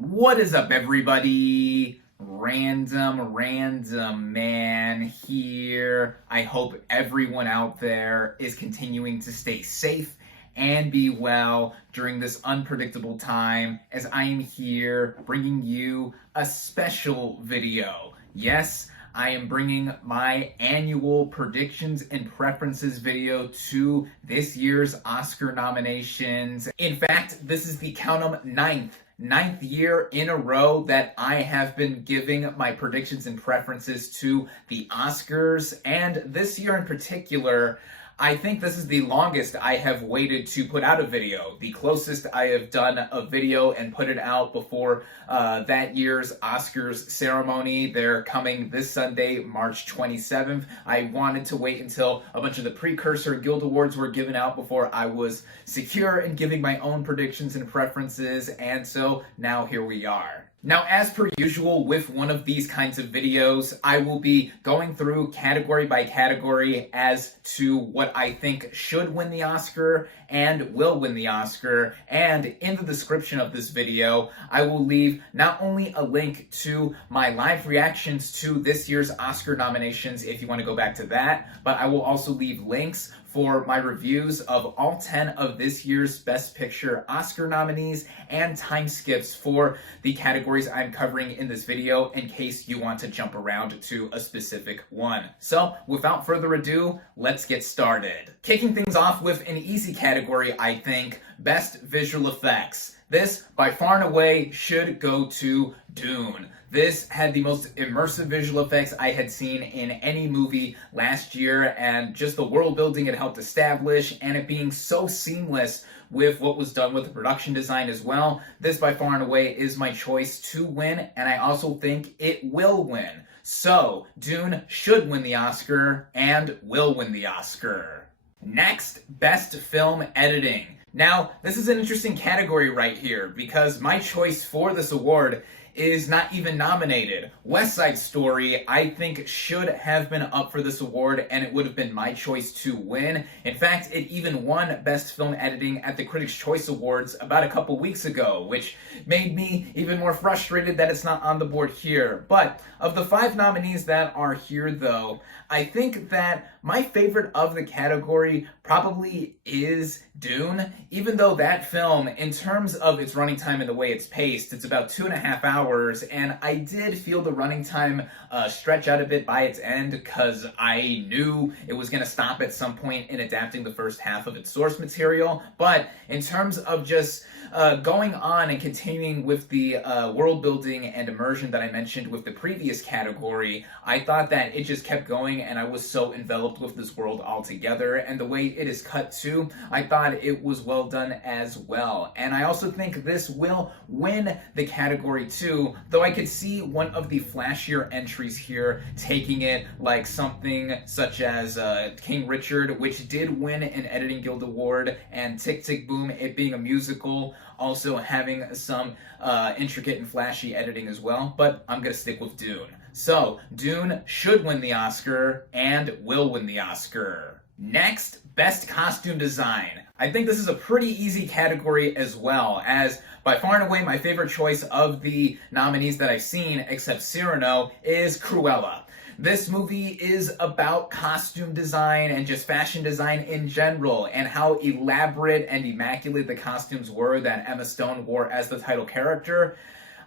What is up, everybody? Random Man here. I hope everyone out there is continuing to stay safe and be well during this unpredictable time, as I am here bringing you a special video. Yes, I am bringing my annual predictions and preferences video to this year's Oscar nominations. In fact, this is the count 'em ninth year in a row that I have been giving my predictions and preferences to the Oscars, and this year in particular, I think this is the longest I have waited to put out a video. The closest I have done a video and put it out before that year's Oscars ceremony. They're coming this Sunday, March 27th. I wanted to wait until a bunch of the precursor Guild Awards were given out before I was secure in giving my own predictions and preferences, and so now here we are. Now, as per usual with one of these kinds of videos, I will be going through category by category as to what I think should win the Oscar and will win the Oscar. And in the description of this video, I will leave not only a link to my live reactions to this year's Oscar nominations if you want to go back to that, but I will also leave links for my reviews of all 10 of this year's Best Picture Oscar nominees and time skips for the categories I'm covering in this video in case you want to jump around to a specific one. So without further ado, let's get started. Kicking things off with an easy category, I think, Best Visual Effects. This, by far and away, should go to Dune. This had the most immersive visual effects I had seen in any movie last year, and just the world building it helped establish, and it being so seamless with what was done with the production design as well. This, by far and away, is my choice to win, and I also think it will win. So, Dune should win the Oscar, and will win the Oscar. Next, Best Film Editing. Now, this is an interesting category right here, because my choice for this award is not even nominated. West Side Story, I think, should have been up for this award, and it would have been my choice to win. In fact, it even won Best Film Editing at the Critics' Choice Awards about a couple weeks ago, which made me even more frustrated that it's not on the board here. But of the 5 nominees that are here, though, I think that my favorite of the category probably is Dune, even though that film, in terms of its running time and the way it's paced, it's about 2.5 hours, and I did feel the running time stretch out a bit by its end because I knew it was going to stop at some point in adapting the first half of its source material. But in terms of just going on and continuing with the world building and immersion that I mentioned with the previous category, I thought that it just kept going, and I was so enveloped with this world altogether, and the way it is cut too, I thought it was well done as well. And I also think this will win the category too, though I could see one of the flashier entries here taking it, like something such as King Richard, which did win an Editing Guild Award, and Tick Tick Boom, it being a musical, also having some intricate and flashy editing as well, but I'm gonna stick with Dune. So, Dune should win the Oscar and will win the Oscar. Next, Best Costume Design. I think this is a pretty easy category as well, as by far and away my favorite choice of the nominees that I've seen, except Cyrano, is Cruella. This movie is about costume design and just fashion design in general, and how elaborate and immaculate the costumes were that Emma Stone wore as the title character.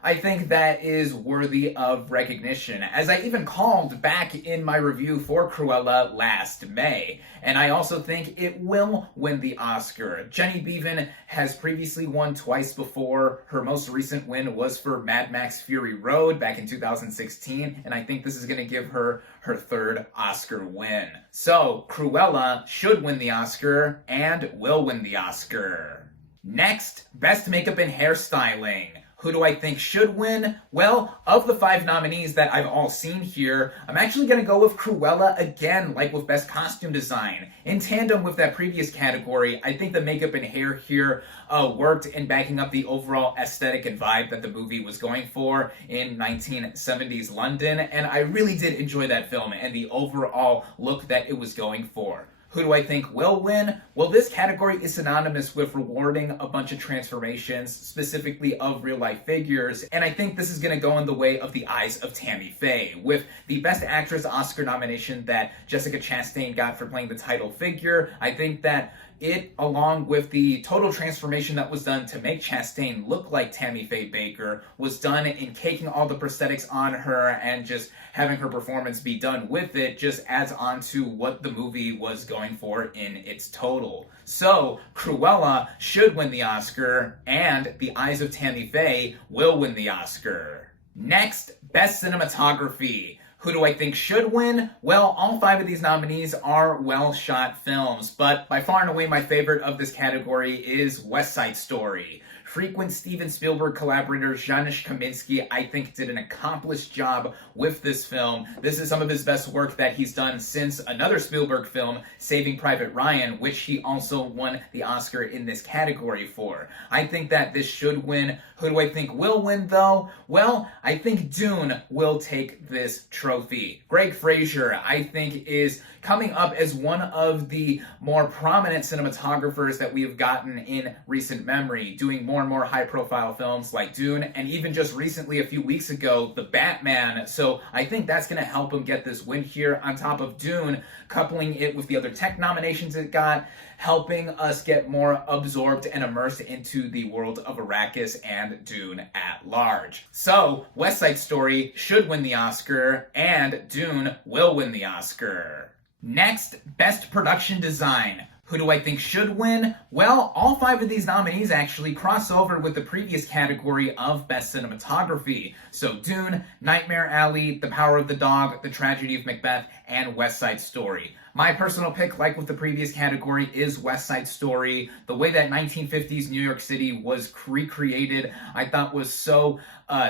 I think that is worthy of recognition, as I even called back in my review for Cruella last May. And I also think it will win the Oscar. Jenny Beavan has previously won twice before. Her most recent win was for Mad Max Fury Road back in 2016, and I think this is going to give her her 3rd Oscar win. So, Cruella should win the Oscar and will win the Oscar. Next, Best Makeup and Hairstyling. Who do I think should win? Well, of the 5 nominees that I've all seen here, I'm actually going to go with Cruella again, like with Best Costume Design. In tandem with that previous category, I think the makeup and hair here worked in backing up the overall aesthetic and vibe that the movie was going for in 1970s London, and I really did enjoy that film and the overall look that it was going for. Who do I think will win? Well, this category is synonymous with rewarding a bunch of transformations, specifically of real-life figures, and I think this is going to go in the way of The Eyes of Tammy Faye, with the Best Actress Oscar nomination that Jessica Chastain got for playing the title figure. I think that it, along with the total transformation that was done to make Chastain look like Tammy Faye Baker, was done in caking all the prosthetics on her and just having her performance be done with it, just adds on to what the movie was going for in its total. So, Cruella should win the Oscar, and The Eyes of Tammy Faye will win the Oscar. Next, Best Cinematography. Who do I think should win? Well, all 5 of these nominees are well-shot films, but by far and away my favorite of this category is West Side Story. Frequent Steven Spielberg collaborator Janusz Kaminski, I think, did an accomplished job with this film. This is some of his best work that he's done since another Spielberg film, Saving Private Ryan, which he also won the Oscar in this category for. I think that this should win. Who do I think will win, though? Well, I think Dune will take this trophy. Greg Fraser, I think, is coming up as one of the more prominent cinematographers that we have gotten in recent memory, doing more and more high-profile films like Dune, and even just recently, a few weeks ago, The Batman. So I think that's going to help him get this win here, on top of Dune, coupling it with the other tech nominations it got, helping us get more absorbed and immersed into the world of Arrakis and Dune at large. So, West Side Story should win the Oscar, and Dune will win the Oscar. Next, Best Production Design. Who do I think should win? Well, all 5 of these nominees actually cross over with the previous category of Best Cinematography. So Dune, Nightmare Alley, The Power of the Dog, The Tragedy of Macbeth, and West Side Story. My personal pick, like with the previous category, is West Side Story. The way that 1950s New York City was recreated, I thought was so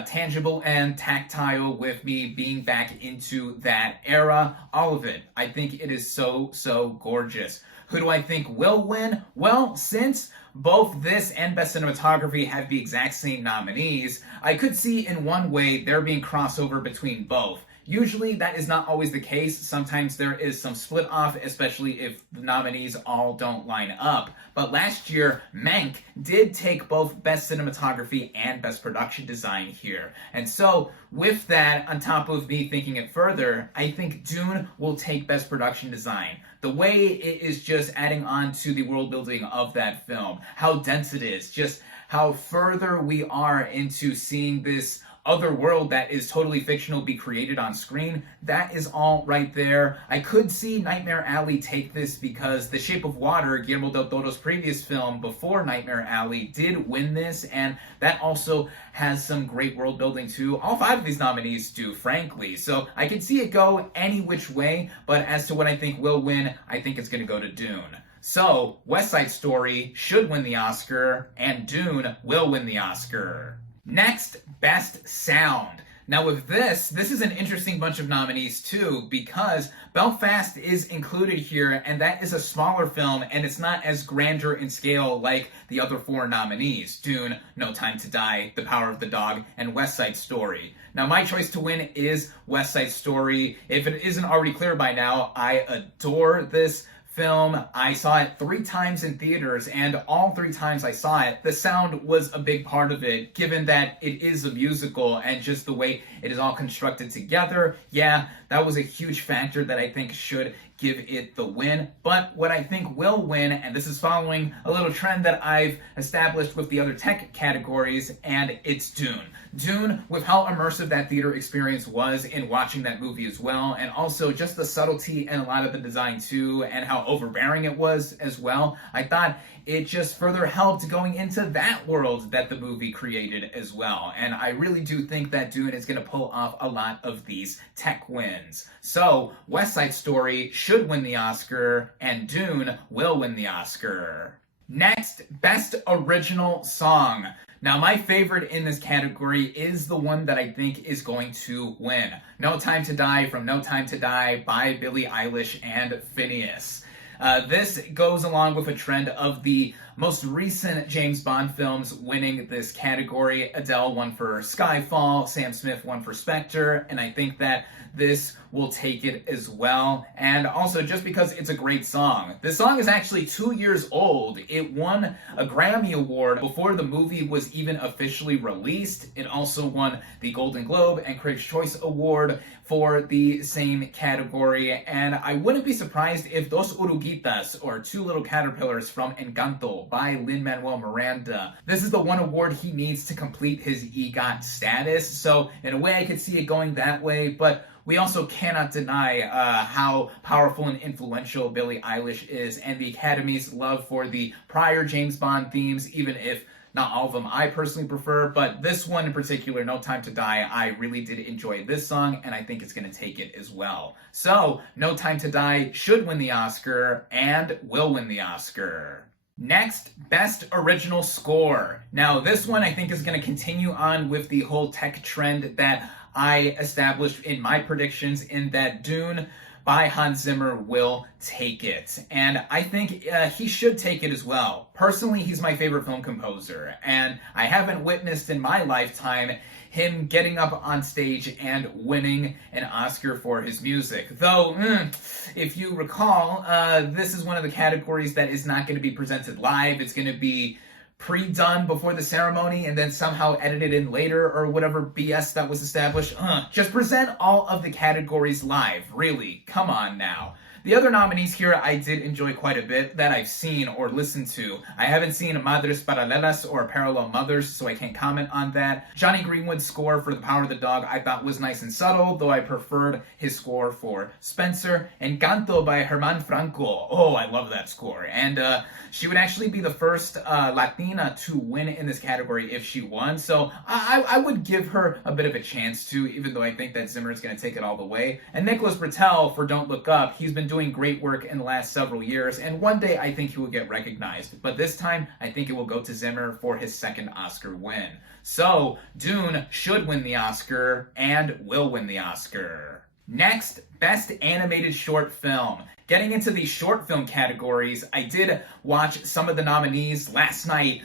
tangible and tactile, with me being back into that era. All of it. I think it is so, so gorgeous. Who do I think will win? Well, since both this and Best Cinematography have the exact same nominees, I could see in one way there being crossover between both. Usually that is not always the case. Sometimes there is some split off, especially if the nominees all don't line up. But last year, Mank did take both Best Cinematography and Best Production Design here. And so, with that, on top of me thinking it further, I think Dune will take Best Production Design. The way it is just adding on to the world building of that film, how dense it is, just how further we are into seeing this other world that is totally fictional be created on screen, that is all right there. I could see Nightmare Alley take this because The Shape of Water, Guillermo del Toro's previous film before Nightmare Alley, did win this, and that also has some great world building too. All 5 of these nominees do, frankly, so I could see it go any which way, but as to what I think will win, I think it's going to go to Dune. So, West Side Story should win the Oscar, and Dune will win the Oscar. Next, Best Sound. Now with this is an interesting bunch of nominees too, because Belfast is included here, and that is a smaller film, and it's not as grandeur in scale like the other 4 nominees: Dune, No Time to Die, The Power of the Dog, and West Side Story. Now my choice to win is West Side Story. If it isn't already clear by now, I adore this film. I saw it 3 times in theaters, and all 3 times I saw it, the sound was a big part of it, given that it is a musical and just the way it is all constructed together. Yeah, that was a huge factor that I think should give it the win. But what I think will win, and this is following a little trend that I've established with the other tech categories, and it's Dune. Dune, with how immersive that theater experience was in watching that movie as well, and also just the subtlety and a lot of the design too, and how overbearing it was as well, I thought it just further helped going into that world that the movie created as well. And I really do think that Dune is going to pull off a lot of these tech wins. So, West Side Story should win the Oscar, and Dune will win the Oscar. Next, Best Original Song. Now, my favorite in this category is the one that I think is going to win. No Time to Die from No Time to Die by Billie Eilish and Phineas. This goes along with a trend of the most recent James Bond films winning this category. Adele won for Skyfall, Sam Smith won for Spectre, and I think that this will take it as well. And also, just because it's a great song. This song is actually 2 years old. It won a Grammy Award before the movie was even officially released. It also won the Golden Globe and Critics' Choice Award for the same category. And I wouldn't be surprised if Dos Oruguitas, or Two Little Caterpillars from Encanto by Lin-Manuel Miranda, this is the one award he needs to complete his EGOT status. So in a way, I could see it going that way, but we also cannot deny how powerful and influential Billie Eilish is, and the Academy's love for the prior James Bond themes, even if not all of them I personally prefer, but this one in particular, No Time to Die, I really did enjoy this song, and I think it's going to take it as well. So, No Time to Die should win the Oscar, and will win the Oscar. Next, Best Original Score. Now, this one I think is going to continue on with the whole tech trend that I established in my predictions, in that Dune by Hans Zimmer will take it. And I think he should take it as well. Personally, he's my favorite film composer, and I haven't witnessed in my lifetime him getting up on stage and winning an Oscar for his music. Though, if you recall, this is one of the categories that is not going to be presented live. It's going to be pre-done before the ceremony and then somehow edited in later, or whatever BS that was established. Just present all of the categories live, really. Come on now. The other nominees here I did enjoy quite a bit that I've seen or listened to. I haven't seen Madres Paralelas or Parallel Mothers, so I can't comment on that. Johnny Greenwood's score for The Power of the Dog I thought was nice and subtle, though I preferred his score for Spencer. Encanto by Germán Franco. Oh, I love that score. And she would actually be the first Latina to win in this category if she won, so I would give her a bit of a chance to, even though I think that Zimmer is going to take it all the way. And Nicholas Britell for Don't Look Up, he's been doing great work in the last several years, and one day I think he will get recognized. But this time, I think it will go to Zimmer for his second Oscar win. So, Dune should win the Oscar, and will win the Oscar. Next, Best Animated Short Film. Getting into the short film categories, I did watch some of the nominees last night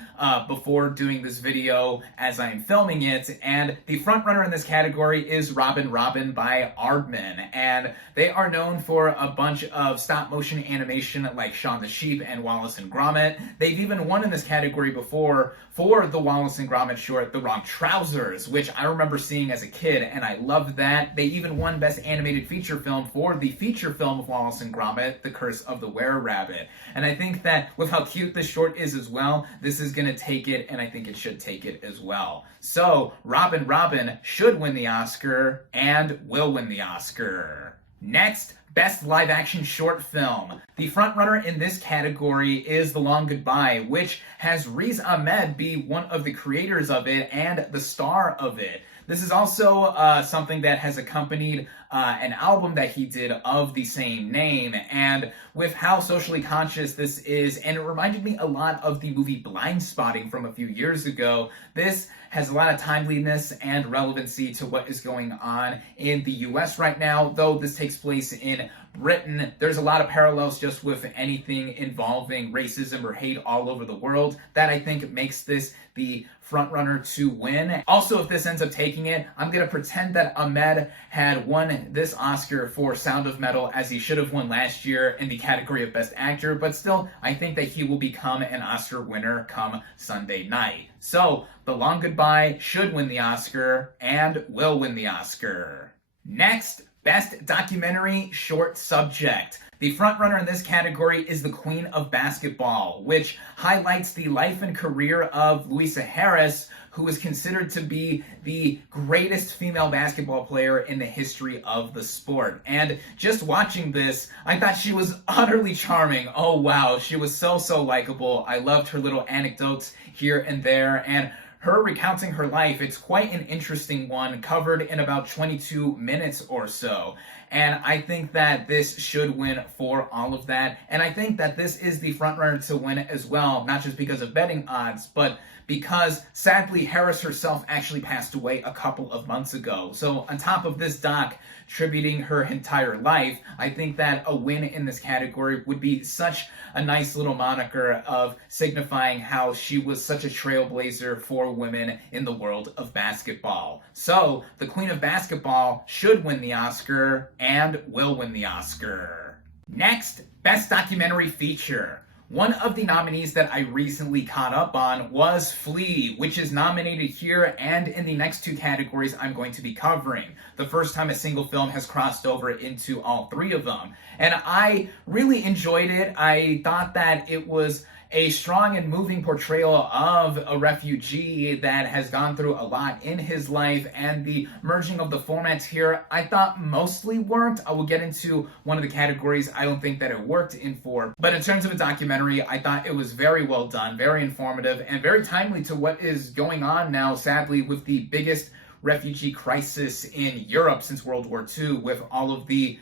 before doing this video as I am filming it, and the frontrunner in this category is Robin Robin by Aardman, and they are known for a bunch of stop-motion animation like Shaun the Sheep and Wallace and Gromit. They've even won in this category before for the Wallace and Gromit short, The Wrong Trousers, which I remember seeing as a kid, and I loved that. They even won Best Animated Feature Film for the feature film of Wallace and Gromit, The Curse of the Were-Rabbit. And I think that with how cute this short is as well, this is going to take it, and I think it should take it as well. So, Robin Robin should win the Oscar, and will win the Oscar. Next, Best Live Action Short Film. The frontrunner in this category is The Long Goodbye, which has Riz Ahmed be one of the creators of it and the star of it. This is also something that has accompanied an album that he did of the same name, and with how socially conscious this is, and it reminded me a lot of the movie Blindspotting from a few years ago, this has a lot of timeliness and relevancy to what is going on in the US right now. Though this takes place in Britain, there's a lot of parallels just with anything involving racism or hate all over the world that I think makes this the frontrunner to win. Also, if this ends up taking it, I'm going to pretend that Ahmed had won this Oscar for Sound of Metal, as he should have won last year in the category of Best Actor, but still, I think that he will become an Oscar winner come Sunday night. So, The Long Goodbye should win the Oscar, and will win the Oscar. Next, Best Documentary Short Subject. The frontrunner in this category is The Queen of Basketball, which highlights the life and career of Louisa Harris, who is considered to be the greatest female basketball player in the history of the sport. And just watching this, I thought she was utterly charming. Oh wow, she was so likable. I loved her little anecdotes here and there, and her recounting her life, it's quite an interesting one, covered in about 22 minutes or so. And I think that this should win for all of that. And I think that this is the frontrunner to win as well, not just because of betting odds, but because sadly Harris herself actually passed away a couple of months ago. So on top of this doc tributing her entire life, I think that a win in this category would be such a nice little moniker of signifying how she was such a trailblazer for women in the world of basketball. So the Queen of Basketball should win the Oscar and will win the Oscar. Next, Best Documentary Feature. One of the nominees that I recently caught up on was Flee, which is nominated here and in the next two categories I'm going to be covering. The first time a single film has crossed over into all three of them. And I really enjoyed it. I thought that it was a strong and moving portrayal of a refugee that has gone through a lot in his life, and the merging of the formats here I thought mostly worked. I will get into one of the categories I don't think that it worked in for, but in terms of a documentary, I thought it was very well done, very informative, and very timely to what is going on now, sadly, with the biggest refugee crisis in Europe since World War II, with all of the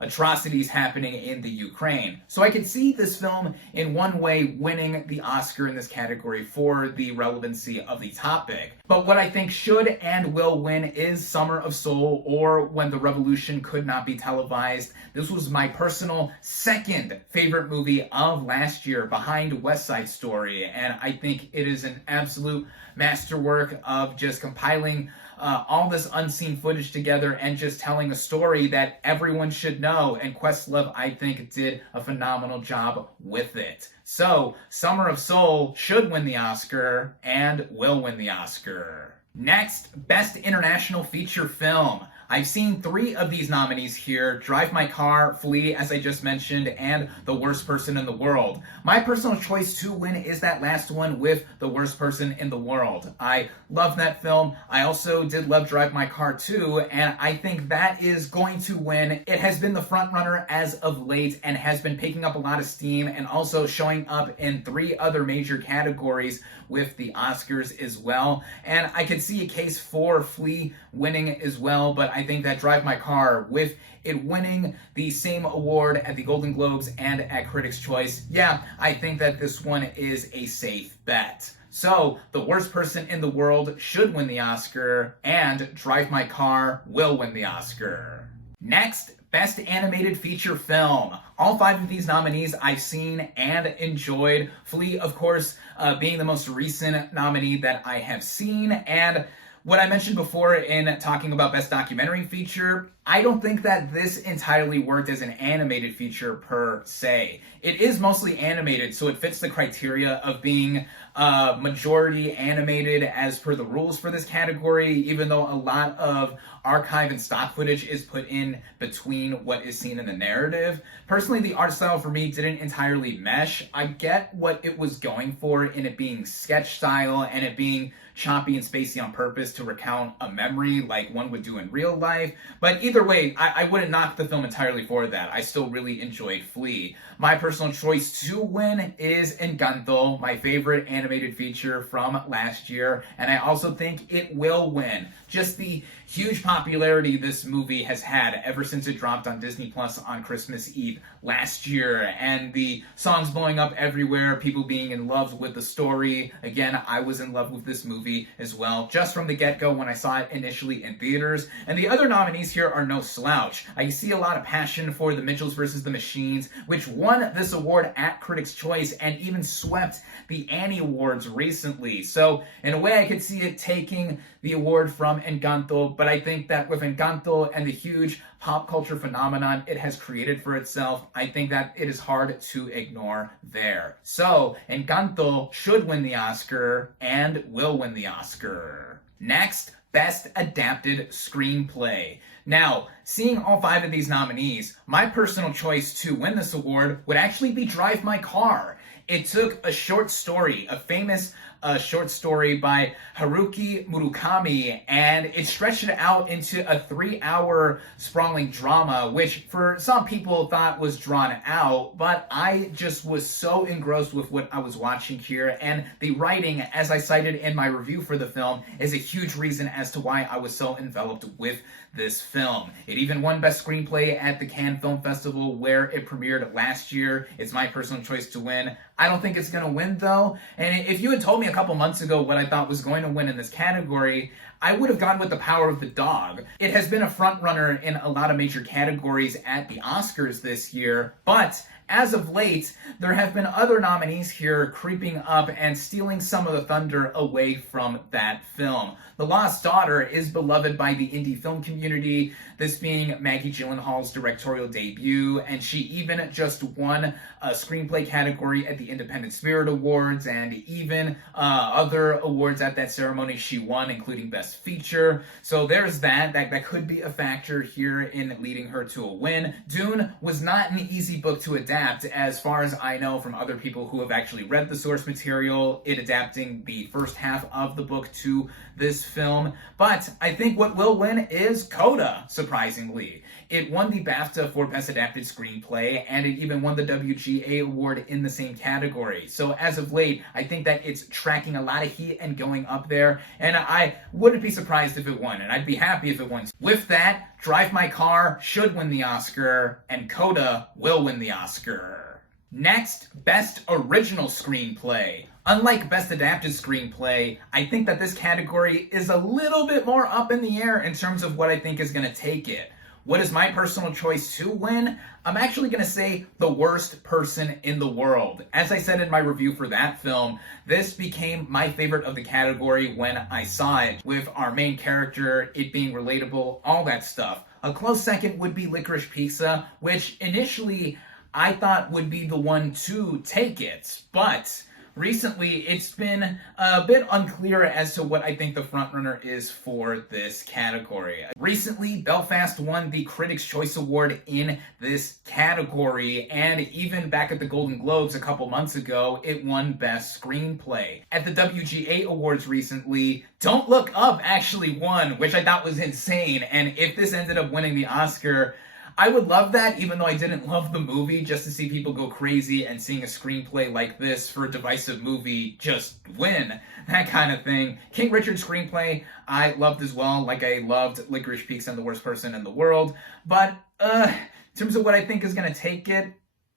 atrocities happening in the Ukraine. So I could see this film in one way winning the Oscar in this category for the relevancy of the topic. But what I think should and will win is Summer of Soul, or When the Revolution Could Not Be Televised. This was my personal second favorite movie of last year, behind West Side Story, and I think it is an absolute masterwork of just compiling all this unseen footage together and just telling a story that everyone should know, and Questlove, I think, did a phenomenal job with it. So, Summer of Soul should win the Oscar and will win the Oscar. Next, Best International Feature Film. I've seen three of these nominees here: Drive My Car, Flee, as I just mentioned, and The Worst Person in the World. My personal choice to win is that last one with The Worst Person in the World. I love that film. I also did love Drive My Car too, and I think that is going to win. It has been the front runner as of late and has been picking up a lot of steam, and also showing up in three other major categories with the Oscars as well. And I could see a case for Flee winning as well, but I think that Drive My Car, with it winning the same award at the Golden Globes and at Critics' Choice, yeah, I think that this one is a safe bet. So, The Worst Person in the World should win the Oscar, and Drive My Car will win the Oscar. Next, Best Animated Feature Film. All five of these nominees I've seen and enjoyed. Flee, of course, being the most recent nominee that I have seen, and what I mentioned before in talking about Best Documentary Feature, I don't think that this entirely worked as an animated feature per se. It is mostly animated, so it fits the criteria of being majority animated as per the rules for this category, even though a lot of archive and stock footage is put in between what is seen in the narrative. Personally, the art style for me didn't entirely mesh. I get what it was going for in it being sketch style and it being choppy and spacey on purpose to recount a memory like one would do in real life, but either way, I wouldn't knock the film entirely for that. I still really enjoyed Flee. My personal choice to win is Encanto, my favorite animated feature from last year, and I also think it will win. Just the huge popularity this movie has had ever since it dropped on Disney Plus on Christmas Eve last year, and the songs blowing up everywhere, people being in love with the story. Again, I was in love with this movie as well, just from the get-go when I saw it initially in theaters. And the other nominees here are no slouch. I see a lot of passion for The Mitchells vs. the Machines, which won this award at Critics' Choice and even swept the Annie Awards recently. So in a way, I could see it taking the award from Encanto, but I think that with Encanto and the huge pop culture phenomenon it has created for itself, I think that it is hard to ignore there. So Encanto should win the Oscar and will win the Oscar. Next, Best Adapted Screenplay. Now, seeing all five of these nominees, my personal choice to win this award would actually be Drive My Car. It took a short story, a famous a short story by Haruki Murakami, and it stretched it out into a 3-hour sprawling drama, which for some people thought was drawn out, but I just was so engrossed with what I was watching here, and the writing, as I cited in my review for the film, is a huge reason as to why I was so enveloped with this film. It even won Best Screenplay at the Cannes Film Festival, where it premiered last year. It's my personal choice to win. I don't think it's going to win, though. And if you had told me a couple months ago what I thought was going to win in this category, I would have gone with The Power of the Dog. It has been a frontrunner in a lot of major categories at the Oscars this year, but as of late, there have been other nominees here creeping up and stealing some of the thunder away from that film. The Lost Daughter is beloved by the indie film community, this being Maggie Gyllenhaal's directorial debut, and she even just won a screenplay category at the Independent Spirit Awards, and even other awards at that ceremony she won, including Best Feature. So there's that could be a factor here in leading her to a win. Dune was not an easy book to adapt, as far as I know from other people who have actually read the source material, it adapting the first half of the book to this film. But I think what will win is Coda, surprisingly. It won the BAFTA for Best Adapted Screenplay, and it even won the WGA award in the same category. So as of late, I think that it's tracking a lot of heat and going up there, and I wouldn't be surprised if it won, and I'd be happy if it won. With that, Drive My Car should win the Oscar, and Coda will win the Oscar. Next, Best Original Screenplay. Unlike Best Adapted Screenplay, I think that this category is a little bit more up in the air in terms of what I think is going to take it. What is my personal choice to win? I'm actually going to say The Worst Person in the World. As I said in my review for that film, this became my favorite of the category when I saw it, with our main character, it being relatable, all that stuff. A close second would be Licorice Pizza, which initially I thought would be the one to take it, but recently, it's been a bit unclear as to what I think the frontrunner is for this category. Recently, Belfast won the Critics' Choice Award in this category, and even back at the Golden Globes a couple months ago, it won Best Screenplay. At the WGA Awards recently, Don't Look Up actually won, which I thought was insane, and if this ended up winning the Oscar, I would love that, even though I didn't love the movie, just to see people go crazy and seeing a screenplay like this for a divisive movie just win, that kind of thing. King Richard's screenplay, I loved as well, like I loved Licorice Pizza and The Worst Person in the World, but in terms of what I think is going to take it,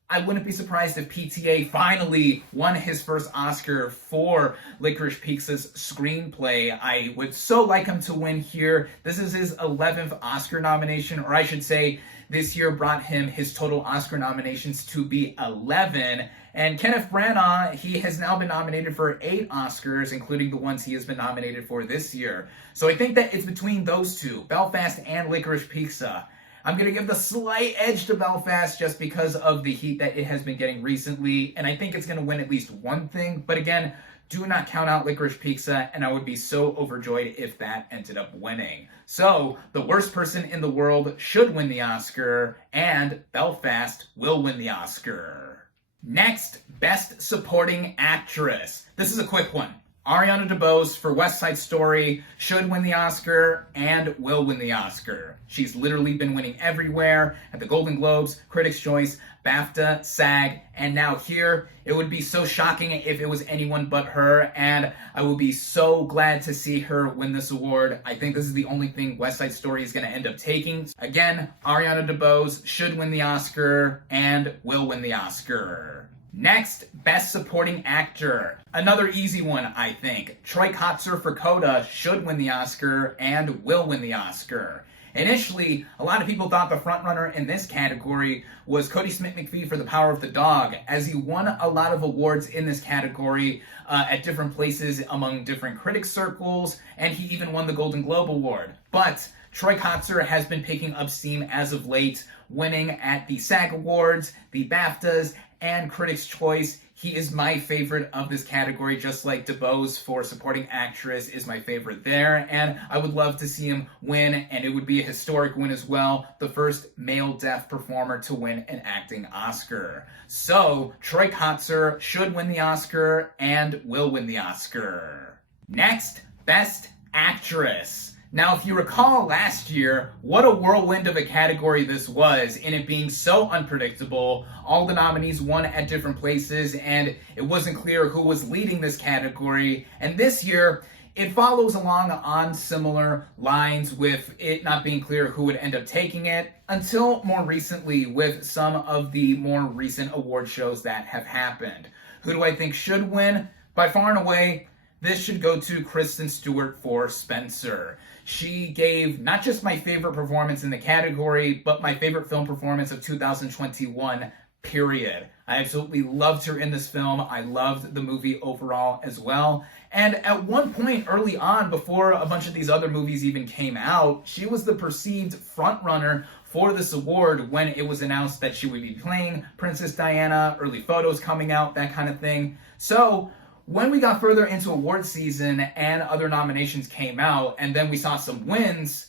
I wouldn't be surprised if PTA finally won his first Oscar for Licorice Pizza's screenplay. I would so like him to win here. This is his 11th Oscar nomination, or I should say, this year brought him his total Oscar nominations to be 11. And Kenneth Branagh, he has now been nominated for 8 Oscars, including the ones he has been nominated for this year. So I think that it's between those two, Belfast and Licorice Pizza. I'm going to give the slight edge to Belfast just because of the heat that it has been getting recently, and I think it's going to win at least one thing. But again, do not count out Licorice Pizza, and I would be so overjoyed if that ended up winning. So, The Worst Person in the World should win the Oscar, and Belfast will win the Oscar. Next, Best Supporting Actress. This is a quick one. Ariana DeBose for West Side Story should win the Oscar and will win the Oscar. She's literally been winning everywhere, at the Golden Globes, Critics' Choice, BAFTA, SAG, and now here. It would be so shocking if it was anyone but her, and I would be so glad to see her win this award. I think this is the only thing West Side Story is going to end up taking. Again, Ariana DeBose should win the Oscar and will win the Oscar. Next, Best Supporting Actor. Another easy one, I think. Troy Kotsur for Coda should win the Oscar and will win the Oscar. Initially, a lot of people thought the frontrunner in this category was Cody Smith-McPhee for The Power of the Dog, as he won a lot of awards in this category at different places among different critic circles, and he even won the Golden Globe Award. But Troy Kotsur has been picking up steam as of late, winning at the SAG Awards, the BAFTAs, and Critics' Choice. He is my favorite of this category, just like DeBose for supporting actress is my favorite there, and I would love to see him win, and it would be a historic win as well, the first male deaf performer to win an acting Oscar. So, Troy Kotsur should win the Oscar and will win the Oscar. Next, Best Actress. Now, if you recall last year, what a whirlwind of a category this was, in it being so unpredictable. All the nominees won at different places, and it wasn't clear who was leading this category. And this year, it follows along on similar lines, with it not being clear who would end up taking it, until more recently with some of the more recent award shows that have happened. Who do I think should win? By far and away, this should go to Kristen Stewart for Spencer. She gave not just my favorite performance in the category, but my favorite film performance of 2021, period. I absolutely loved her in this film. I loved the movie overall as well. And at one point early on, before a bunch of these other movies even came out, she was the perceived frontrunner for this award when it was announced that she would be playing Princess Diana, early photos coming out, that kind of thing. So, when we got further into award season and other nominations came out, and then we saw some wins,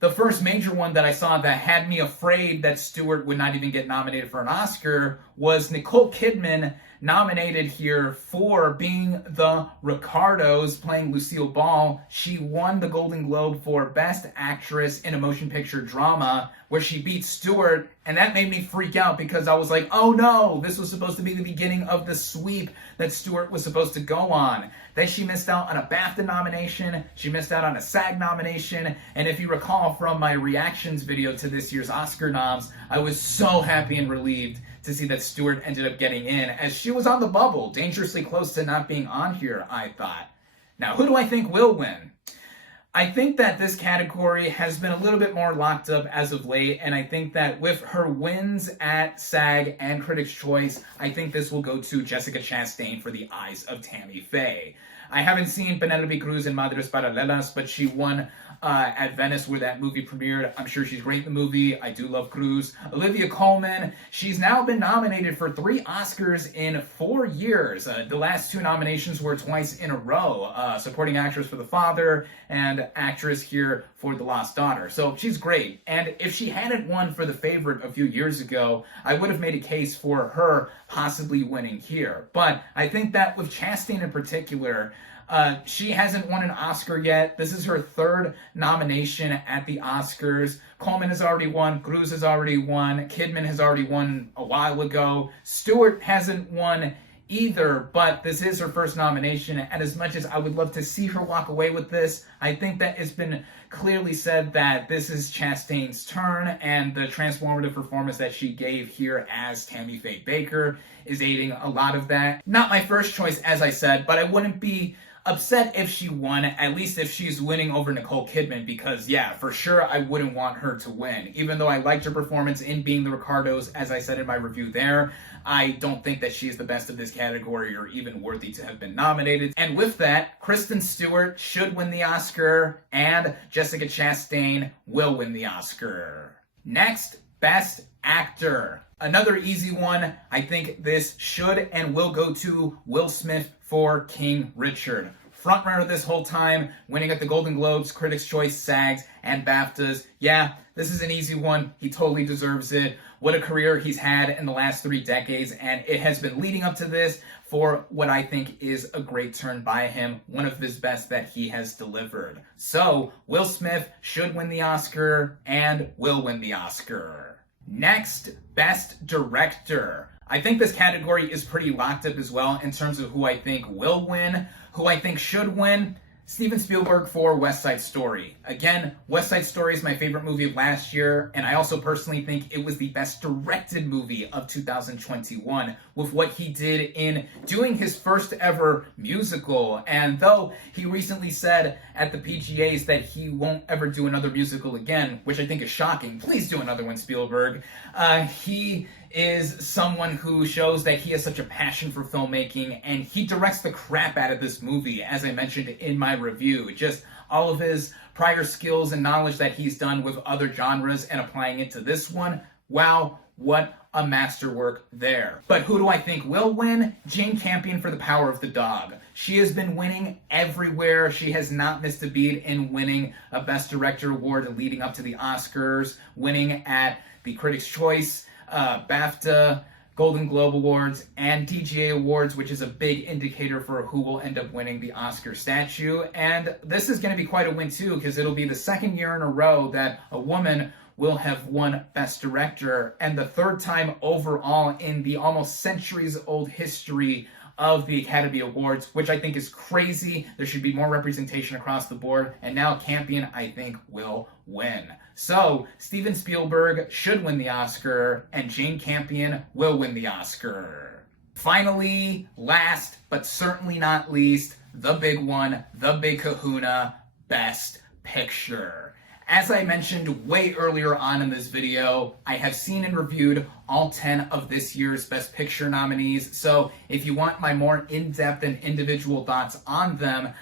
the first major one that I saw that had me afraid that Stewart would not even get nominated for an Oscar was Nicole Kidman, nominated here for being the Ricardos, playing Lucille Ball. She won the Golden Globe for Best Actress in a Motion Picture Drama, where she beat Stewart, and that made me freak out because I was like, oh no, this was supposed to be the beginning of the sweep that Stewart was supposed to go on. Then she missed out on a BAFTA nomination, she missed out on a SAG nomination, and if you recall from my reactions video to this year's Oscar noms, I was so happy and relieved to see that Stewart ended up getting in, as she was on the bubble, dangerously close to not being on here, I thought. Now, who do I think will win? I think that this category has been a little bit more locked up as of late, and I think that with her wins at SAG and Critics' Choice, I think this will go to Jessica Chastain for The Eyes of Tammy Faye. I haven't seen Penelope Cruz in Madres Paralelas, but she won at Venice where that movie premiered. I'm sure she's great in the movie. I do love Cruz. Olivia Colman, she's now been nominated for 3 Oscars in 4 years. The last 2 nominations were twice in a row. Supporting actress for The Father and actress here for The Lost Daughter. So she's great. And if she hadn't won for The Favorite a few years ago, I would have made a case for her possibly winning here. But I think that with Chastain in particular, she hasn't won an Oscar yet. This is her 3rd nomination at the Oscars. Coleman has already won. Cruz has already won. Kidman has already won a while ago. Stewart hasn't won either, but this is her first nomination, and as much as I would love to see her walk away with this, I think that it's been clearly said that this is Chastain's turn, and the transformative performance that she gave here as Tammy Faye Baker is aiding a lot of that. Not my first choice, as I said, but I wouldn't be upset if she won, at least if she's winning over Nicole Kidman, because yeah, for sure I wouldn't want her to win. Even though I liked her performance in Being the Ricardos, as I said in my review there, I don't think that she's the best of this category or even worthy to have been nominated. And with that, Kristen Stewart should win the Oscar, and Jessica Chastain will win the Oscar. Next, Best Actor. Another easy one. I think this should and will go to Will Smith for King Richard. Frontrunner this whole time, winning at the Golden Globes, Critics' Choice, SAGs, and BAFTAs. Yeah, this is an easy one. He totally deserves it. What a career he's had in the last 3 decades, and it has been leading up to this for what I think is a great turn by him, one of his best that he has delivered. So, Will Smith should win the Oscar and will win the Oscar. Next, Best Director. I think this category is pretty locked up as well in terms of who I think will win, who I think should win. Steven Spielberg for West Side Story. Again, West Side Story is my favorite movie of last year, and I also personally think it was the best directed movie of 2021 with what he did in doing his first ever musical. And though he recently said at the PGAs that he won't ever do another musical again, which I think is shocking, please do another one, Spielberg, he is someone who shows that he has such a passion for filmmaking, and he directs the crap out of this movie, as I mentioned in my review. Just all of his prior skills and knowledge that he's done with other genres and applying it to this one. Wow, what a masterwork there. But who do I think will win? Jane Campion for The Power of the Dog. She has been winning everywhere. She has not missed a beat in winning a Best Director award leading up to the Oscars, winning at the Critics' Choice, BAFTA, Golden Globe Awards, and DGA Awards, which is a big indicator for who will end up winning the Oscar statue. And this is going to be quite a win too, because it'll be the second year in a row that a woman will have won Best Director, and the third time overall in the almost centuries-old history of the Academy Awards, which I think is crazy. There should be more representation across the board, and now Campion, I think, will win. So, Steven Spielberg should win the Oscar, and Jane Campion will win the Oscar. Finally, last but certainly not least, the big one, the big kahuna, Best Picture. As I mentioned way earlier on in this video, I have seen and reviewed all 10 of this year's Best Picture nominees, so if you want my more in-depth and individual thoughts on them,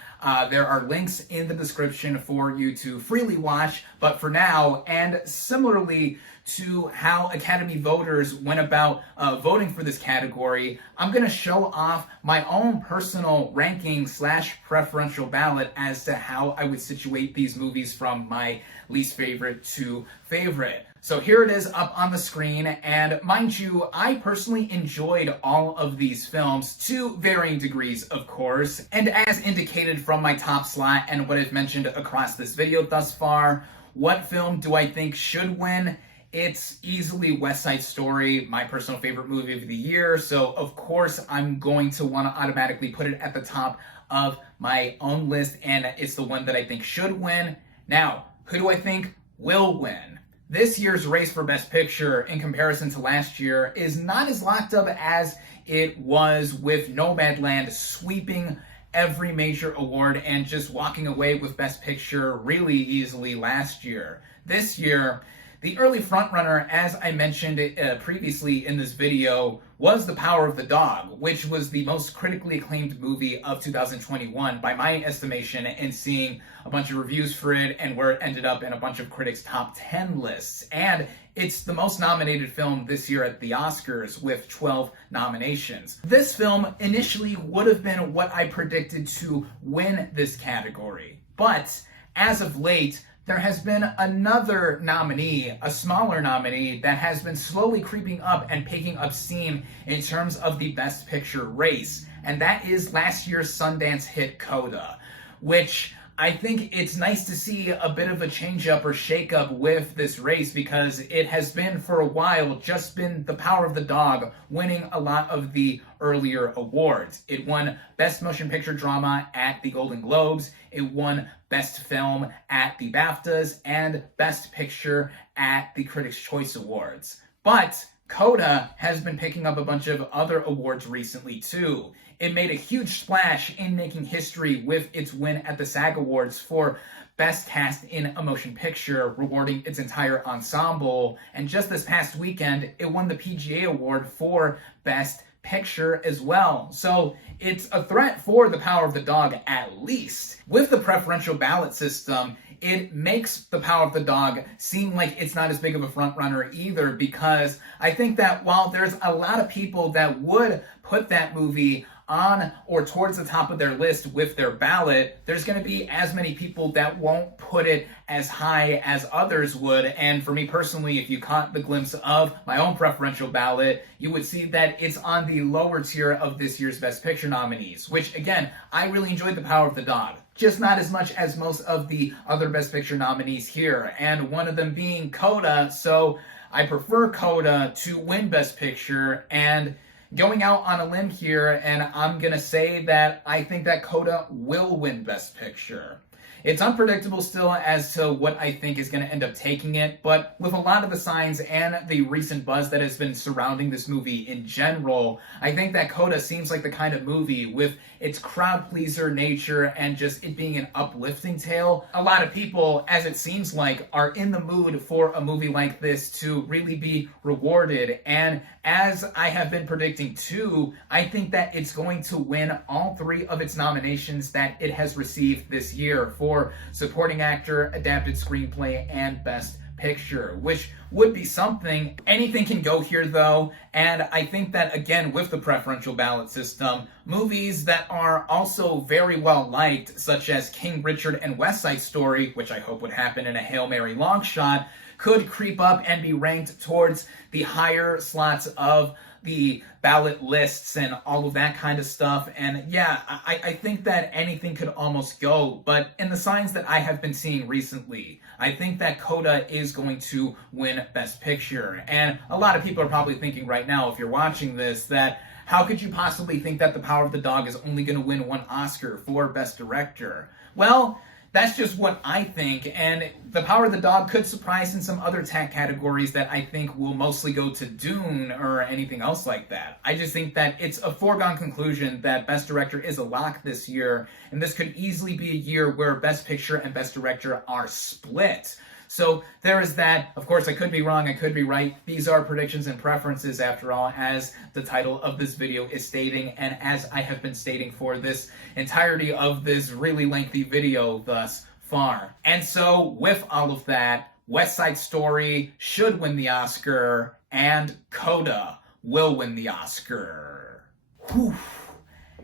there are links in the description for you to freely watch. But for now, and similarly to how Academy voters went about voting for this category, I'm going to show off my own personal ranking / preferential ballot as to how I would situate these movies from my least favorite to favorite. So here it is up on the screen, and mind you, I personally enjoyed all of these films to varying degrees, of course, and as indicated from my top slot and what I've mentioned across this video thus far, what film do I think should win? It's easily West Side Story, my personal favorite movie of the year, so of course I'm going to want to automatically put it at the top of my own list, and it's the one that I think should win. Now, who do I think will win? This year's race for Best Picture, in comparison to last year, is not as locked up as it was with Nomadland sweeping every major award and just walking away with Best Picture really easily last year. This year, the early frontrunner, as I mentioned previously in this video, was The Power of the Dog, which was the most critically acclaimed movie of 2021 by my estimation, and seeing a bunch of reviews for it and where it ended up in a bunch of critics' top 10 lists. And it's the most nominated film this year at the Oscars with 12 nominations. This film initially would have been what I predicted to win this category, but as of late, there has been another nominee, a smaller nominee, that has been slowly creeping up and picking up steam in terms of the Best Picture race, and that is last year's Sundance hit Coda, which I think it's nice to see a bit of a change-up or shake-up with this race, because it has been for a while just been The Power of the Dog winning a lot of the earlier awards. It won Best Motion Picture Drama at the Golden Globes, it won Best Film at the BAFTAs, and Best Picture at the Critics' Choice Awards. But Coda has been picking up a bunch of other awards recently too. It made a huge splash in making history with its win at the SAG Awards for Best Cast in a Motion Picture, rewarding its entire ensemble. And just this past weekend, it won the PGA Award for Best Picture as well. So it's a threat for The Power of the Dog at least. With the preferential ballot system, it makes The Power of the Dog seem like it's not as big of a frontrunner either, because I think that while there's a lot of people that would put that movie on or towards the top of their list with their ballot, there's going to be as many people that won't put it as high as others would. And for me personally, if you caught the glimpse of my own preferential ballot, you would see that it's on the lower tier of this year's Best Picture nominees, which again, I really enjoyed The Power of the Dog. Just not as much as most of the other Best Picture nominees here, and one of them being Coda, so I prefer Coda to win Best Picture, and going out on a limb here, and I'm going to say that I think that Coda will win Best Picture. It's unpredictable still as to what I think is going to end up taking it, but with a lot of the signs and the recent buzz that has been surrounding this movie in general, I think that Coda seems like the kind of movie, with its crowd-pleaser nature and just it being an uplifting tale, a lot of people, as it seems like, are in the mood for a movie like this to really be rewarded. And as I have been predicting too, I think that it's going to win all 3 of its nominations that it has received this year for Supporting Actor, Adapted Screenplay, and Best Picture, which would be something. Anything can go here though, and I think that again with the preferential ballot system, movies that are also very well liked, such as King Richard and West Side Story, which I hope would happen in a Hail Mary long shot, could creep up and be ranked towards the higher slots of the ballot lists and all of that kind of stuff. And yeah, I think that anything could almost go, but in the signs that I have been seeing recently, I think that Coda is going to win Best Picture. And a lot of people are probably thinking right now, if you're watching this, that how could you possibly think that The Power of the Dog is only going to win one Oscar for Best Director? Well, that's just what I think, and The Power of the Dog could surprise in some other categories that I think will mostly go to Dune or anything else like that. I just think that it's a foregone conclusion that Best Director is a lock this year, and this could easily be a year where Best Picture and Best Director are split. So there is that. Of course, I could be wrong, I could be right. These are predictions and preferences after all, as the title of this video is stating, and as I have been stating for this entirety of this really lengthy video thus far. And so, with all of that, West Side Story should win the Oscar, and Coda will win the Oscar. Whew.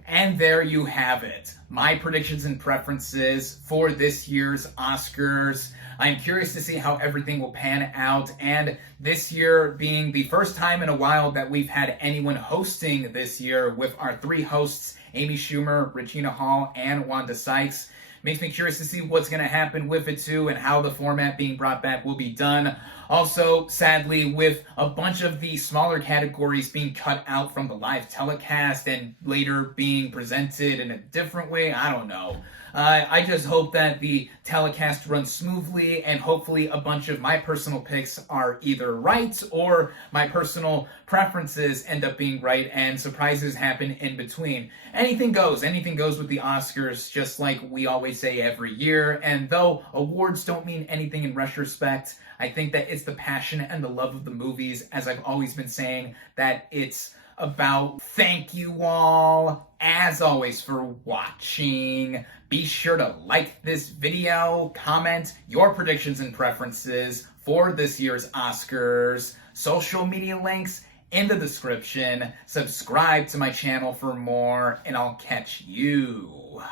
And there you have it. My predictions and preferences for this year's Oscars. I'm curious to see how everything will pan out, and this year being the first time in a while that we've had anyone hosting this year with our three hosts, Amy Schumer, Regina Hall, and Wanda Sykes. Makes me curious to see what's going to happen with it too, and how the format being brought back will be done. Also, sadly, with a bunch of the smaller categories being cut out from the live telecast and later being presented in a different way, I don't know. I just hope that the telecast runs smoothly, and hopefully a bunch of my personal picks are either right or my personal preferences end up being right and surprises happen in between. Anything goes with the Oscars, just like we always say every year. And though awards don't mean anything in retrospect, I think that it's the passion and the love of the movies, as I've always been saying, that it's about. Thank you all, as always, for watching. Be sure to like this video, comment your predictions and preferences for this year's Oscars, social media links in the description, subscribe to my channel for more, and I'll catch you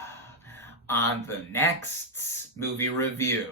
on the next movie review.